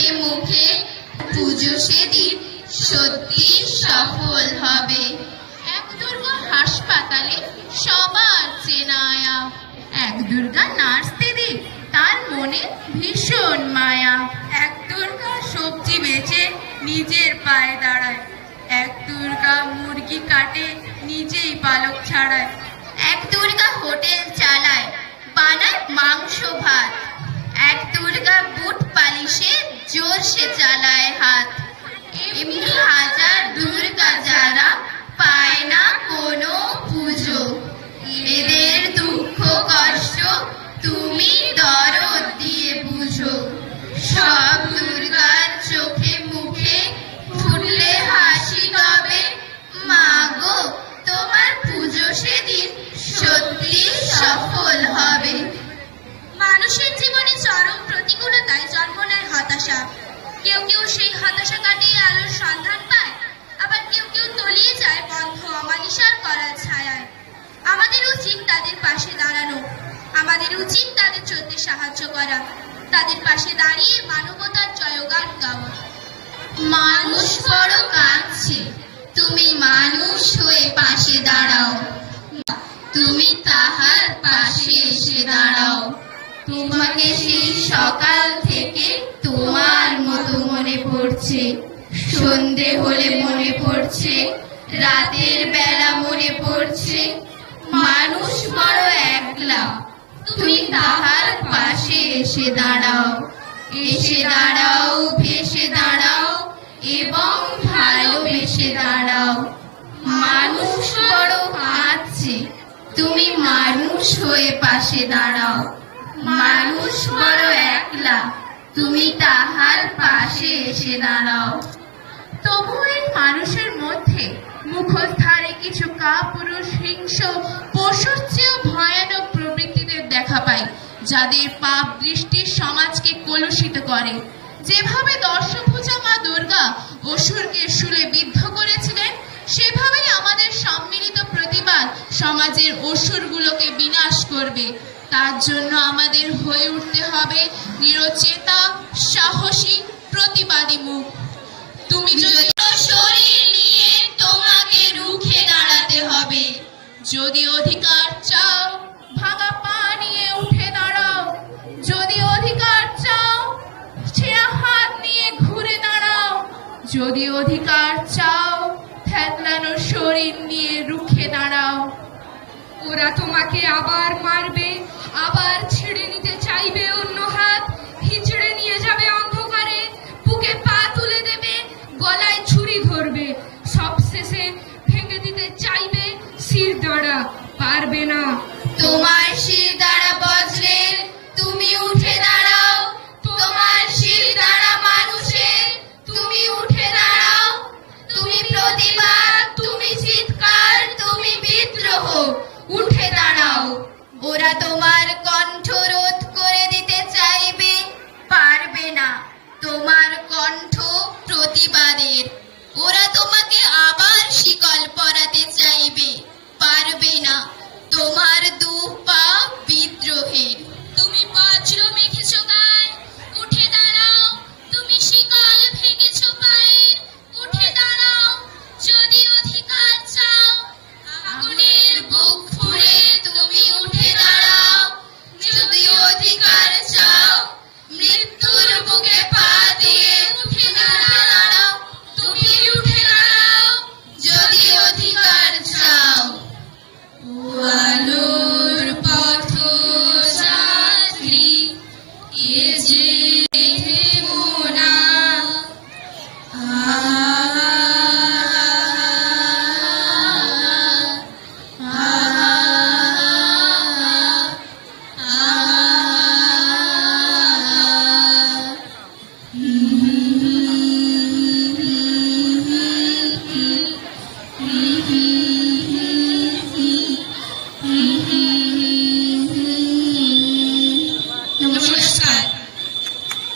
চোখে মুখে পুজো সেদিন সত্যি সফল হবে। এক দুর্গা হাসপাতালে সবার চেনায়া, এক দুর্গা নার্স দিদি, তার মনে ভীষণ মায়া। এক দুর্গা সবজি বেচে নিজের পায়ে দাঁড়ায়, এক দুর্গা মুরগি কাটে নিজেই পালক ছাড়ায়, এক দুর্গা হোটেল চালায়, বানায় মাংস ভাত, এক দুর্গা বুট পালিশে জোরসে চালায় হাত। এমনি হাজার দুর্গা যারা পায় না কোনো পুজো, এদের দুঃখ কষ্ট তুমি দরদ দিয়ে বুঝো। সব দুর্গার চোখে মুখে ফুটলে হাসি তবে, মা গো তোমার পুজো সেদিন সত্যি সফল হবে। মানুষের জীবনে চরম প্রতিকূলতায় জন্ম নেয় হতাশা। কেউ কেউ সেই হতাশা কাটিয়ে আলোর সন্ধান পায়, আবার কেউ কেউ তলিয়ে যায় বন্ধ অমানিসার করার ছায়ায়। আমাদের উচিত তাদের পাশে দাঁড়ানো, আমাদের উচিত তাদের চলতে সাহায্য করা, তাদের পাশে দাঁড়িয়ে মানবতার জয়গান গাওয়া। মানুষ বড় কাঁদছে, তুমি মানুষ হয়ে পাশে দাঁড়াও, তুমি তাহার পাশে এসে দাঁড়াও। তোমাকে সেই সকাল থেকে তোমার মতো মনে পড়ছে, সন্ধে হলে মনে পড়ছে, রাতের বেলা মনে পড়ছে। মানুষ বড় একলা, তুমি তাহার পাশে এসে দাঁড়াও, এসে দাঁড়াও, ভেসে দাঁড়াও এবং ভালোবেসে দাঁড়াও। মানুষ বড় কাঁদছে, তুমি মানুষ হয়ে পাশে দাঁড়াও। মানুষ বড় একলা, তুমি তাহার পাশে এসে দাঁড়াও। তবু এই মানুষের মধ্যে মুখোশধারী কিছু কাপুরুষ হিংস্র পশুর চেয়েও ভয়ানক প্রবৃত্তিদের দেখা পাই, যাদের পাপ দৃষ্টি সমাজকে কলুষিত করে। যেভাবে দর্শভূজা মা দুর্গা অসুরকে শূলে বিদ্ধ করেছিলেন, সেভাবেই আমাদের সম্মিলিত প্রতিবাদ সমাজের অসুরগুলোকে বিনাশ করবে। তার জন্য আমাদের হয়ে উঠতে হবে নিরচেতা, সাহসী, প্রতিবাদী মুখ। তুমি যদি শরীর নিয়ে তোমাকে রুখে দাঁড়াতে হবে। যদি অধিকার চাও, ভাঙা পা নিয়ে উঠে দাঁড়াও। যদি অধিকার চাও, ছেঁড়া হাত নিয়ে ঘুরে দাঁড়াও। যদি অধিকার চাও, থ্যাতলানো শরীর নিয়ে রুখে দাঁড়াও। ওরা তোমাকে আবার মারবে, আবার ছেড়ে নিতে চাইবে অন্য হাত, হিচড়ে নিয়ে যাবে অন্ধকারে, বুকে পা তুলে দেবে, গলায় ছুরি ধরবে, সবশেষে ভেঙে দিতে চাইবে শির দাঁড়া, পারবে না। তোমার শির দ্বারা বজ্রের, তুমি উঠে দাঁড়াও। তোমার শির দ্বারা মানুষের, তুমি উঠে দাঁড়াও। তুমি প্রতিবাদ, তুমি চিৎকার, তুমি বিদ্রোহ, উঠে দাঁড়াও। ওরা তোমার কণ্ঠ রোধ করে দিতে চাইবে, পারবে না। তোমার কণ্ঠ প্রতিবাদের, ওরা তোমাকে আবার শিকল পরাতে চাইবে, পারবে না। তোমার